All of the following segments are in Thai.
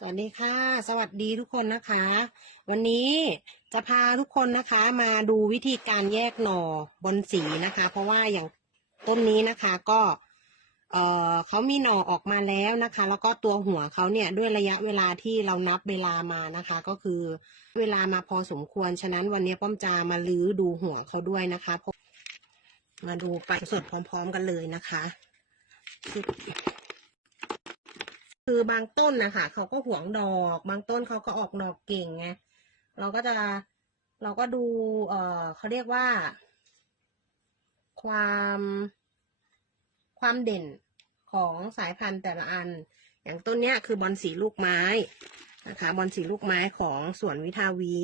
สวัสดีค่ะ สวัสดีทุกคนนะคะ วันนี้จะพาทุกคนนะคะ มาดูวิธีการแยกหน่อบนสีนะคะ เพราะว่าอย่างต้นนี้นะคะก็เออเขามีหน่อออกมาแล้วนะคะ แล้วก็ตัวหัวเขาเนี่ยด้วยระยะเวลาที่เรานับเวลามานะคะ ก็คือเวลามาพอสมควร ฉะนั้นวันนี้ป้อมจะมาลื้อดูหัวเขาด้วยนะคะ มาดูไปสดพร้อม ๆ กันเลยนะคะ คือบางต้นนะคะเขาก็หวงดอก บางต้นเขาก็ออกดอกเก่งไงเราก็จะเราก็ดู เออเขาเรียกว่า ความความเด่นของสายพันธุ์แต่ละอัน อย่างต้นเนี้ยคือบอลสีลูกไม้นะคะบอลสีลูกไม้ของสวนวิทาวี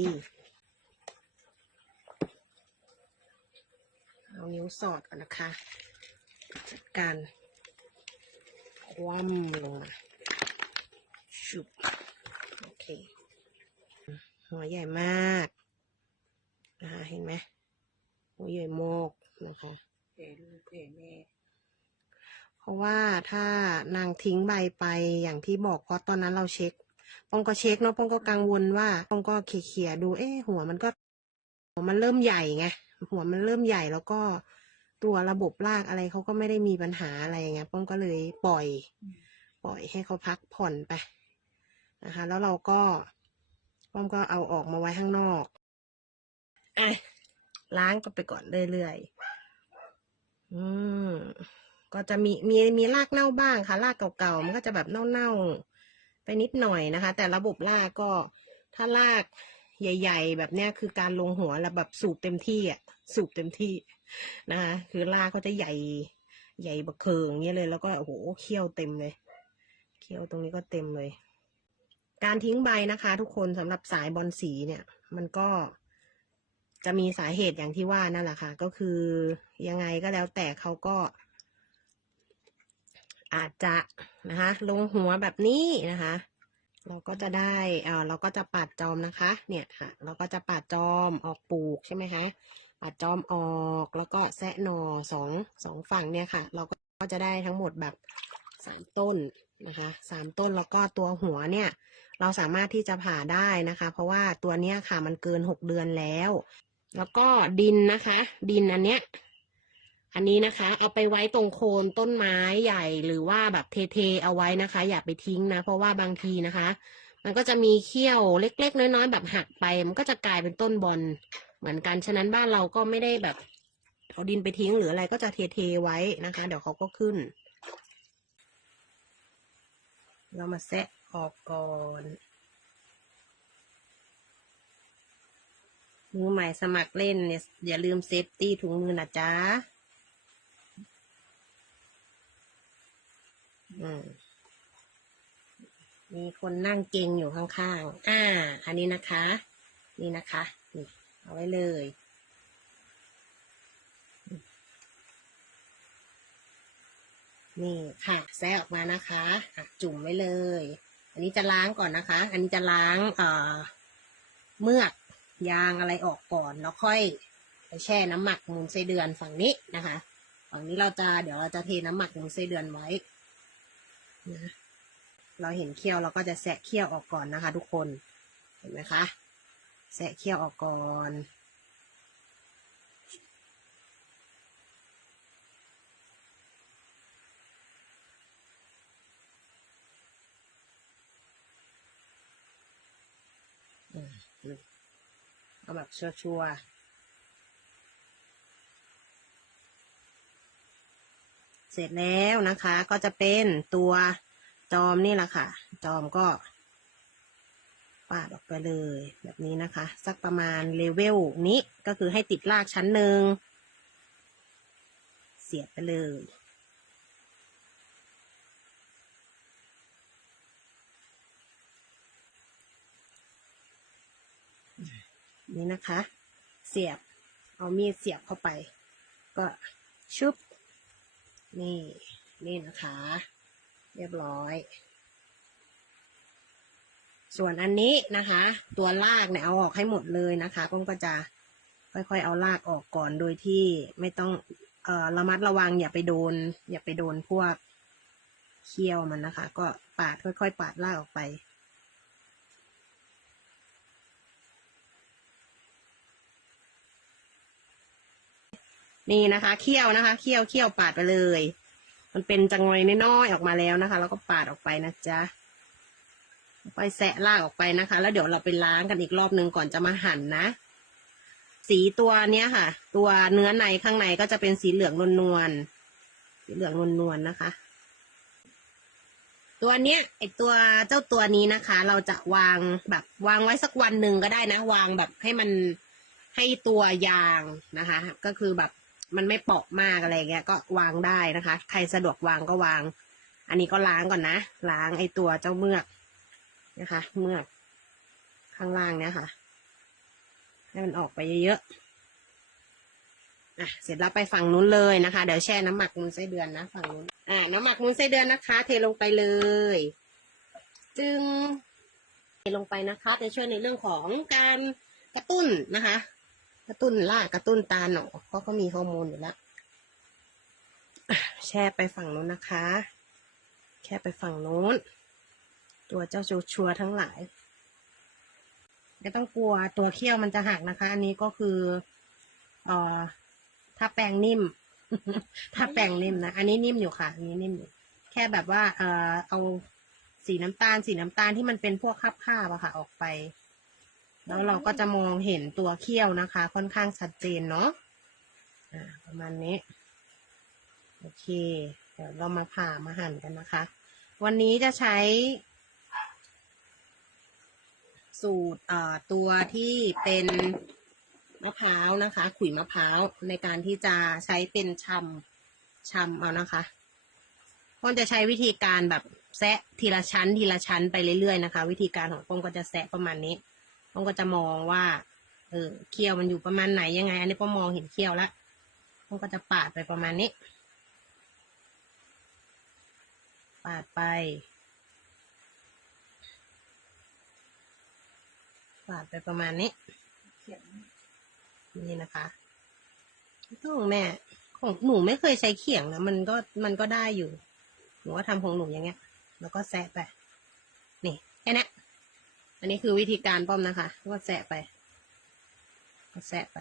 เอานิ้วสอดก่อนนะคะ จัดการคว่ำลงมา ชุบโอเค หัวใหญ่มากนะคะเห็นไหมหัวใหญ่โมกนะคะเพลูกเพแม่เพราะว่าถ้านางทิ้งใบไปอย่างที่บอกเพราะตอนนั้นเราเช็คป้องก็เช็คเนาะป้องก็กังวลว่าป้องก็เขี่ยๆดู เอ๊ะหัวมันก็ หัวมันเริ่มใหญ่ไงหัวมันเริ่มใหญ่แล้วก็ตัวระบบรากอะไรเขาก็ไม่ได้มีปัญหาอะไรไงป้องก็เลยปล่อย ปล่อยให้เขาพักผ่อนไป นะคะ แล้วเราก็ป้อมก็เอาออกมาไว้ข้างนอกอะล้างก็ไปก่อนเรื่อยๆ อืม ก็จะมีมีมีรากเน่าบ้างค่ะ รากเก่าๆ มันก็จะแบบเน่าๆ ไปนิดหน่อยนะคะ แต่ระบบรากก็ถ้ารากใหญ่ ๆ แบบเนี้ยคือการลงหัวแล้วแบบสูบเต็มที่อะ สูบเต็มที่นะคะ คือรากก็จะใหญ่ใหญ่บักเคิงอย่างเงี้ยเลย แล้วก็โอ้โหเขี้ยวเต็มเลย เขี้ยวตรงนี้ก็เต็มเลย การทิ้งใบนะคะ ทุกคนสำหรับสายบอลสีเนี่ย มันก็จะมีสาเหตุอย่างที่ว่านั่นแหละค่ะ ก็คือยังไงก็แล้วแต่เขาก็ อาจจะนะคะ ลงหัวแบบนี้นะคะ เราก็จะได้เอ่าเราก็จะปัดจอมนะคะ เนี่ยค่ะ เราก็จะปัดจอมออกปลูกใช่ไหมคะปัดจอมออกแล้วก็แซะหนอสองสองฝั่งเนี่ยค่ะ เราก็จะได้ทั้งหมดแบบสามต้นนะคะสามต้นแล้วก็ตัวหัวเนี่ย เราสามารถที่จะผ่าได้นะคะ เพราะว่าตัวเนี้ยค่ะมันเกินหกเดือนแล้ว แล้วก็ดินนะคะ ดินอันเนี้ย อันนี้นะคะ เอาไปไว้ตรงโคนต้นไม้ใหญ่หรือว่าแบบเทๆเอาไว้นะคะ อย่าไปทิ้งนะ เพราะว่าบางทีนะคะ มันก็จะมีเขี้ยวเล็ก ๆ น้อยๆแบบหักไป มันก็จะกลายเป็นต้นบอลเหมือนกัน ฉะนั้นบ้านเราก็ไม่ได้แบบเอาดินไปทิ้งหรืออะไรก็จะเทๆไว้นะคะ เดี๋ยวเขาก็ขึ้น เรามาแซะ ออกก่อนมือใหม่สมัครเล่นเนี่ยอย่าลืมเซฟตี้ถุงมือนะจ๊ะอืมมีคนนั่งเก่งอยู่ข้างๆ อ่า อันนี้นะคะ นี่นะคะ นี่ เอาไว้เลย นี่ค่ะ แซะออกมานะคะ จุ่มไว้เลย อันนี้จะล้างก่อนนะคะ อันนี้จะล้างเอ่อเมือกยางอะไรออกก่อน แล้วค่อยไปแช่น้ำหมักมูลไส้เดือนฝั่งนี้นะคะ ฝั่งนี้เราจะเดี๋ยวเราจะเทน้ำหมักมูลไส้เดือนไว้นะเราเห็นเขี้ยวเราก็จะแสะเขี้ยวออกก่อนนะคะ ทุกคน เห็นไหมคะ แสะเขี้ยวออกก่อน เอาแบบชัวร์ๆเสร็จแล้วนะคะ ก็จะเป็นตัวจอมนี่แหละค่ะ จอมก็ปาดออกไปเลยแบบนี้นะคะ สักประมาณเลเวลนี้ก็คือให้ติดรากชั้นหนึ่งเสียบไปเลย นี่นะคะ เสียบเอามีดเสียบเข้าไป ก็ชุบ นี่ นี่นะคะ เรียบร้อย ส่วนอันนี้นะคะ ตัวลากเนี่ยเอาออกให้หมดเลยนะคะก้มก็จะค่อยๆ เอาลากออกก่อนโดยที่ไม่ต้องเอ่อระมัดระวังอย่าไปโดน อย่าไปโดนพวกเขี้ยวมันนะคะ ก็ปาดค่อยๆ ปาดลากออกไป นี่นะคะเคี่ยวนะคะเคี่ยวเคี่ยวปาดไปเลย มันเป็นจังอยน้อยๆออกมาแล้วนะคะ แล้วก็ปาดออกไปนะจ๊ะไปแสะลากออกไปนะคะ แล้วเดี๋ยวเราไปล้างกันอีกรอบหนึ่งก่อนจะมาหั่นนะ สีตัวเนี้ยค่ะ ตัวเนื้อในข้างในก็จะเป็นสีเหลืองนวลๆสีเหลืองนวลๆนะคะ ตัวเนี้ยไอตัวเจ้าตัวนี้นะคะ เราจะวางแบบวางไว้สักวันหนึ่งก็ได้นะ วางแบบให้มันให้ตัวยางนะคะ ก็คือแบบ มันไม่เปาะมากอะไรเงี้ย ก็วางได้นะคะ ใครสะดวกวางก็วาง อันนี้ก็ล้างก่อนนะ ล้างไอตัวเจ้าเมือกนะคะ เมือกข้างล่างเนี้ยค่ะ ให้มันออกไปเยอะๆอะ เสร็จแล้วไปฝั่งนู้นเลยนะคะ เดี๋ยวแช่น้ำหมักมูลไส้เดือนนะฝั่งนู้น อ่า น้ำหมักมูลไส้เดือนนะคะ เทลงไปเลย จึงเทลงไปนะคะ จะช่วยในเรื่องของการกระตุ้นนะคะ ระตุ้นรากกระตุ้นตาหนอเพราะเขามีฮอร์โมนอยู่แล้วแช่ไปฝั่งนู้นนะคะแช่ไปฝั่งนู้น ตัวเจ้าชูชัวทั้งหลายไม่ต้องกลัวตัวเขี้ยวมันจะหักนะคะ อันนี้ก็คือเอ่อถ้าแปรงนิ่ม ถ้าแปรงนิ่มนะ อันนี้นิ่มอยู่ค่ะ อันนี้นิ่มอยู่ แค่แบบว่า เอ่อ เอาสีน้ำตาล สีน้ำตาลที่มันเป็นพวกคราบคาบอะค่ะ ออกไป แล้วเราก็จะมองเห็นตัวเขี้ยวนะคะ ค่อนข้างชัดเจนเนาะประมาณนี้ โอเค เดี๋ยวเรามาผ่ามาหั่นกันนะคะ วันนี้จะใช้ สูตรตัวที่เป็นมะพร้าวนะคะ ขุยมะพร้าวในการที่จะใช้เป็นชำชำเอานะคะป้องจะใช้วิธีการแบบแซะทีละชั้นทีละชั้นไปเรื่อยๆนะคะ วิธีการของป้องก็จะแซะประมาณนี้ ป้องก็จะมองว่า เออเคี้ยวมันอยู่ประมาณไหนยังไง อันนี้ป้อมองเห็นเคี้ยวแล้วป้องก็จะปาดไปประมาณนี้ ปาดไป ปาดไปประมาณนี้นี่นะคะต้องแม่ของหนูไม่เคยใช้เขียงนะมันก็มันก็ได้อยู่ หนูก็ทำของหนูอย่างเงี้ย แล้วก็แซะไป นี่แค่นี้ อันนี้คือวิธีการป้อมนะคะ ก็แซะไป ก็แซะไป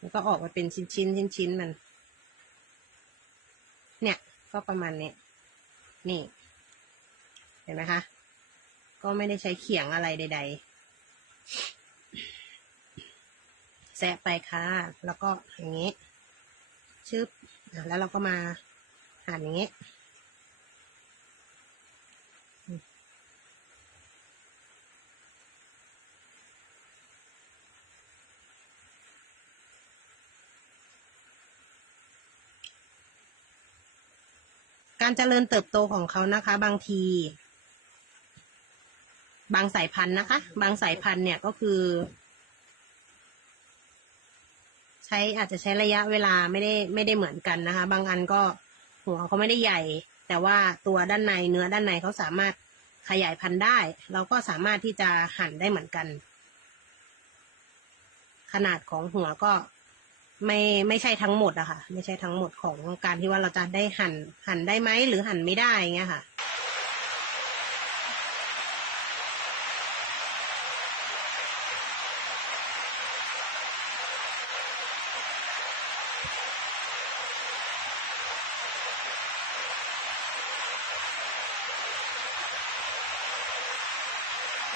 แล้วก็ออกมาเป็นชิ้นชิ้นชิ้นชิ้นๆมัน เนี่ย ก็ประมาณนี้ นี่ เห็นไหมคะ ก็ไม่ได้ใช้เขียงอะไรใด ๆแซะไปค่ะ แล้วก็อย่างนี้ ชึบ แล้วเราก็มาหั่นอย่างนี้ การเจริญเติบโตของเขานะคะ บางที บางสายพันธุ์นะคะ บางสายพันธุ์เนี่ยก็คือ ใช้อาจจะใช้ระยะเวลาไม่ได้ไม่ได้เหมือนกันนะคะ บางอันก็หัวเขาไม่ได้ใหญ่ แต่ว่าตัวด้านในเนื้อด้านในเขาสามารถขยายพันธุ์ได้ เราก็สามารถที่จะหั่นได้เหมือนกัน ขนาดของหัวก็ ไม่ไม่ใช่ทั้งหมดอะค่ะ ไม่ใช่ทั้งหมดของการที่ว่าเราจะได้หั่นหั่นได้ไหมหรือหั่นไม่ได้เงี้ยค่ะ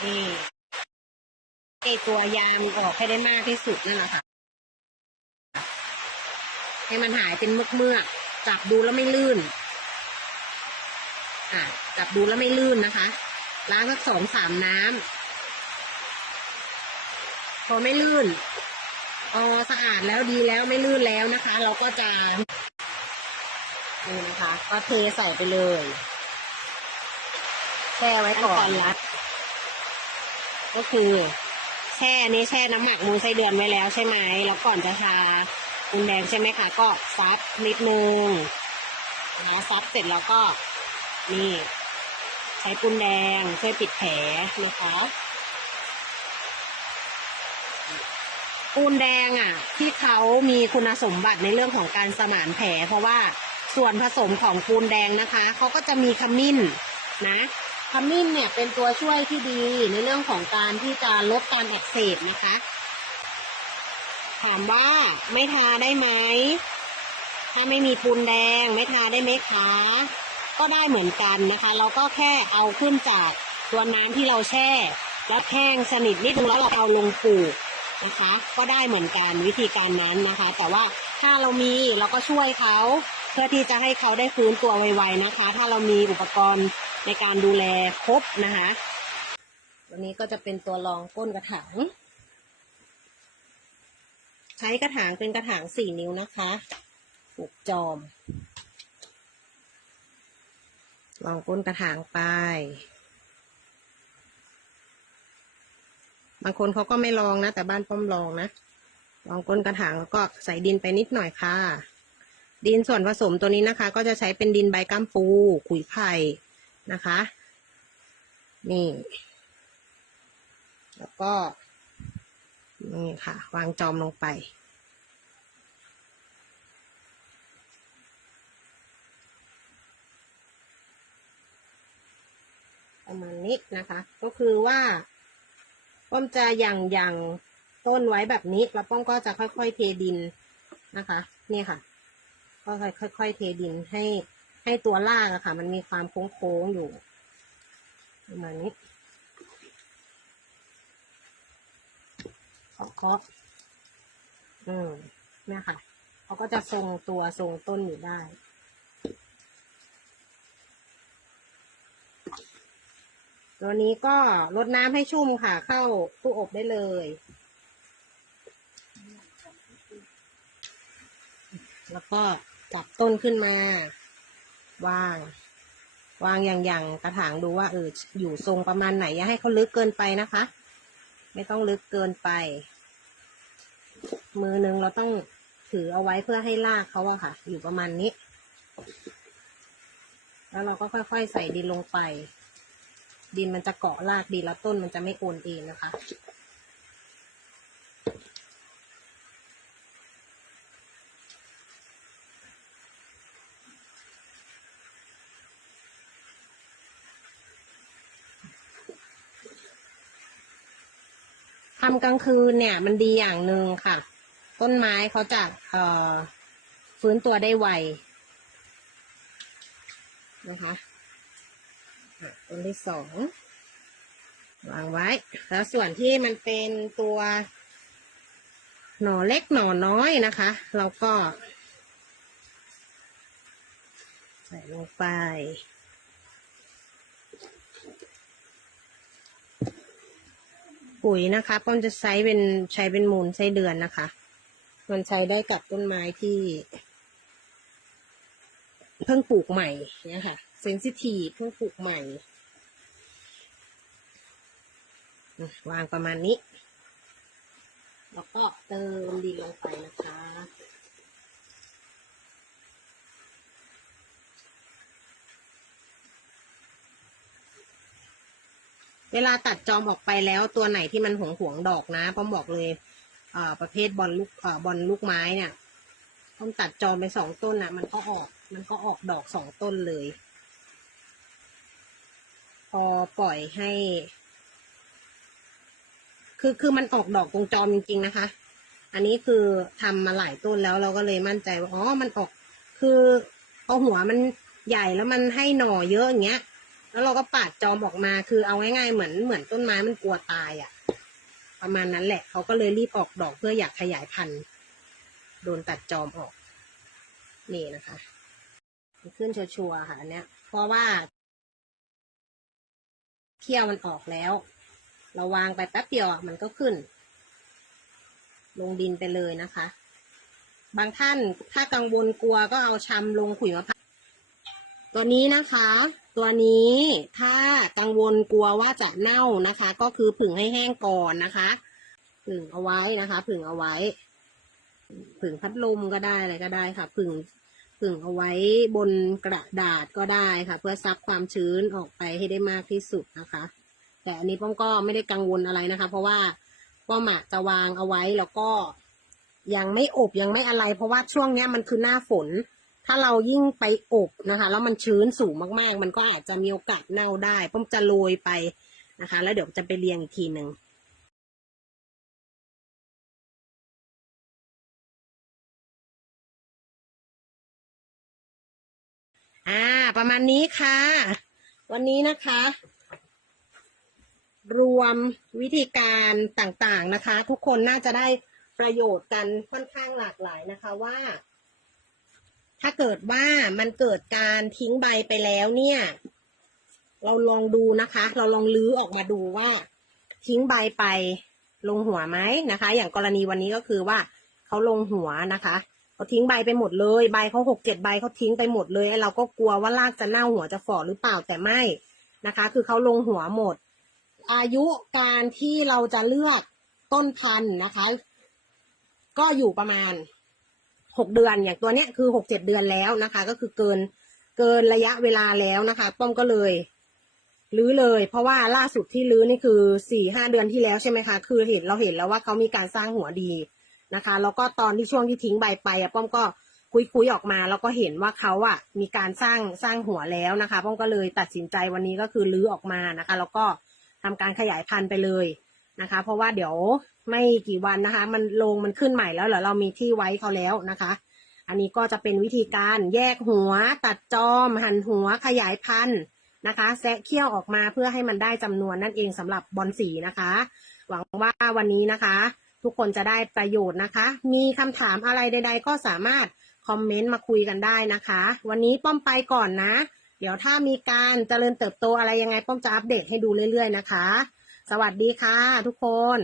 นี่ไอตัวยามออกให้ได้มากที่สุดนั่นแหละค่ะ ให้มันหายเป็นเมือกเมือกๆจับดูแล้วไม่ลื่น อะ จับดูแล้วไม่ลื่นนะคะ ล้างสักสองสามน้ำพอไม่ลื่นพอสะอาดแล้วดีแล้วไม่ลื่นแล้วนะคะ เราก็จะนี่นะคะ ก็เทใส่ไปเลยแช่ไว้ก่อนละก็คือ แช่นี้แช่น้ำหมักมูไส้เดือนไว้แล้วใช่ไหมแล้วก่อนจะทา ปูนแดงใช่ไหมคะ ก็ซับนิดนึงนะคะซับเสร็จแล้วก็นี่ใช้ปูนแดงช่วยปิดแผลนะคะปูนแดงอะ ที่เขามีคุณสมบัติในเรื่องของการสมานแผล เพราะว่าส่วนผสมของปูนแดงนะคะเขาก็จะมีขมิ้นนะขมิ้นเนี่ยเป็นตัวช่วยที่ดีในเรื่องของการที่จะลดการอักเสบนะคะ ถามว่าไม่ทาได้ไหม ถ้าไม่มีปูนแดงไม่ทาได้ไหมคะ ก็ได้เหมือนกันนะคะ เราก็แค่เอาขึ้นจากตัวน้ำที่เราแช่ แล้วแห้งสนิทนิดนึงแล้วเราเอาลงปลูกนะคะ ก็ได้เหมือนกันวิธีการนั้นนะคะ แต่ว่าถ้าเรามีเราก็ช่วยเขาเพื่อที่จะให้เขาได้ฟื้นตัวไวๆนะคะ ถ้าเรามีอุปกรณ์ในการดูแลครบนะคะ ตัวนี้ก็จะเป็นตัวรองก้นกระถาง ใช้กระถางเป็นกระถางสี่นิ้วนะคะปลูกจอม ลองก้นกระถางไป บางคนเขาก็ไม่ลองนะ แต่บ้านป้อมลองนะ ลองก้นกระถางแล้วก็ใส่ดินไปนิดหน่อยค่ะ ดินส่วนผสมตัวนี้นะคะ ก็จะใช้เป็นดินใบกัมปู ขุยไผ่นะคะ นี่ แล้วก็ นี่ค่ะ วางจอมลงไป ประมาณนี้นะคะ ก็คือว่าป้อมจะยังยังต้นไว้แบบนี้ แล้วป้อมก็จะค่อยๆเทดินนะคะ นี่ค่ะ ก็ค่อยๆเทดินให้ให้ตัวรากอะค่ะ มันมีความโค้งๆอยู่ประมาณนี้ เคาะอืมเนี่ยค่ะเขาก็จะทรงตัวทรงต้นอยู่ได้ ตัวนี้ก็รดน้ำให้ชุ่มค่ะ เข้าตู้อบได้เลยแล้วก็จับต้นขึ้นมาวาง วางอย่างอย่างกระถางดูว่าเอออยู่ทรงประมาณไหน อย่าให้เขาลึกเกินไปนะคะ ไม่ต้องลึกเกินไป มือหนึ่งเราต้องถือเอาไว้เพื่อให้ลากเขาอะค่ะ อยู่ประมาณนี้ แล้วเราก็ค่อยๆใส่ดินลงไป ดินมันจะเกาะรากดีแล้วต้นมันจะไม่โอนเองนะคะ กลางคืนเนี่ย มันดีอย่างหนึ่งค่ะ ต้นไม้เขาจะเอ่อฟื้นตัวได้ไวนะคะต้นที่สองวางไว้ แล้วส่วนที่มันเป็นตัว หน่อเล็กหน่อน้อยนะคะ เราก็ ใส่ลงไป ปุ๋ยนะคะ ป้อมจะใช้เป็นใช้เป็นมูลไส้เดือนนะคะ มันใช้ได้กับต้นไม้ที่ เพิ่งปลูกใหม่เนี่ยค่ะเซนซิทีฟเพิ่งปลูกใหม่ วางประมาณนี้ แล้วก็เติมดินลงไปนะคะ วลาตัดจอมออกไปแล้วตัวไหนที่มันหวงหวงดอกนะป้อมบอกเลยเอ่อประเภทบอลลูกเอ่อบอลลูกไม้เนี่ยป้อมตัดจอมไปสองต้นนะมันก็ออก มันก็ออกดอกสองต้นเลย พอปล่อยให้ คือคือมันออกดอกตรงจอมจริงๆนะคะ อันนี้คือทำมาหลายต้นแล้วเราก็เลยมั่นใจว่าอ๋อมันออก คือพอหัวมันใหญ่แล้วมันให้หน่อเยอะอย่างเงี้ย แล้วเราก็ปาดจอมออกมาคือเอาง่ายๆเหมือนเหมือนต้นไม้มันกลัวตายอะ่ะ ประมาณนั้นแหละเขาก็เลยรีบออกดอกเพื่ออยากขยายพันธุ์โดนตัดจอมออก นี่นะคะ ขึ้นชัวร์ๆค่ะอันเนี้ย เพราะว่าเที่ยวมันออกแล้ว เราวางไปแป๊บเดียวมันก็ขึ้น ลงดินไปเลยนะคะ บางท่านถ้ากังวลกลัวก็เอาชำลงขุยมะพร้าว ตัวนี้นะคะ ตัวนี้ถ้ากังวลกลัวว่าจะเน่านะคะ ก็คือผึ่งให้แห้งก่อนนะคะผึ่งเอาไว้นะคะผึ่งเอาไว้ผึ่งพัดลมก็ได้อะไรก็ได้ค่ะผึ่งผึ่งเอาไว้บนกระดาษก็ได้ค่ะ เพื่อซับความชื้นออกไปให้ได้มากที่สุดนะคะ แต่อันนี้ป้อมก็ไม่ได้กังวลอะไรนะคะ เพราะว่าป้อมอะจะวางเอาไว้แล้วก็ยังไม่อบยังไม่อะไร เพราะว่าช่วงเนี้ยมันคือหน้าฝน ถ้าเรายิ่งไปอบนะคะ แล้วมันชื้นสูงมากๆ มันก็อาจจะมีโอกาสเน่าได้ผมจะโรยไปนะคะ แล้วเดี๋ยวจะไปเรียงอีกทีหนึ่งอ่า ประมาณนี้ค่ะ วันนี้นะคะ รวมวิธีการต่างๆนะคะ ทุกคนน่าจะได้ประโยชน์กันค่อนข้างหลากหลายนะคะว่า ถ้าเกิดว่ามันเกิดการทิ้งใบไปแล้วเนี่ย เราลองดูนะคะ เราลองลื้อออกมาดูว่า ทิ้งใบไปลงหัวไหมนะคะ อย่างกรณีวันนี้ก็คือว่าเขาลงหัวนะคะเขาทิ้งใบไปหมดเลยใบเขาหกเจ็ดใบเขาทิ้งไปหมดเลยไอเราก็กลัวว่ารากจะเน่าหัวจะฝ่อหรือเปล่าแต่ไม่นะคะ คือเขาลงหัวหมด อายุการที่เราจะเลือกต้นพันธุ์นะคะ ก็อยู่ประมาณ หกเดือนอย่างตัวเนี้ยคือหกเจ็ดเดือนแล้วนะคะ ก็คือเกินเกินระยะเวลาแล้วนะคะ ป้อมก็เลยรื้อเลย เพราะว่าล่าสุดที่รื้อนี่คือสี่ห้าเดือนที่แล้วใช่ไหมคะ คือเห็นเราเห็นแล้วว่าเขามีการสร้างหัวดีนะคะ แล้วก็ตอนที่ช่วงที่ทิ้งใบไปอะป้อมก็คุยคุยๆออกมา แล้วก็เห็นว่าเขาอะมีการสร้างสร้างหัวแล้วนะคะ ป้อมก็เลยตัดสินใจวันนี้ก็คือรื้อออกมานะคะ แล้วก็ทำการขยายพันธุ์ไปเลย นะคะ เพราะว่าเดี๋ยวไม่กี่วันนะคะ มันลงมันขึ้นใหม่แล้วเหรอเรามีที่ไว้เขาแล้วนะคะ อันนี้ก็จะเป็นวิธีการแยกหัว ตัดจอม หั่นหัวขยายพันธุ์นะคะแซะเขี้ยวออกมาเพื่อให้มันได้จำนวนนั่นเองสำหรับบอลสีนะคะ หวังว่าวันนี้นะคะ ทุกคนจะได้ประโยชน์นะคะ มีคำถามอะไรใด ๆ ก็สามารถคอมเมนต์มาคุยกันได้นะคะ วันนี้ป้อมไปก่อนนะ เดี๋ยวถ้ามีการเจริญเติบโตอะไรยังไงป้อมจะอัปเดตให้ดูเรื่อย ๆ นะคะ สวัสดีค่ะทุกคน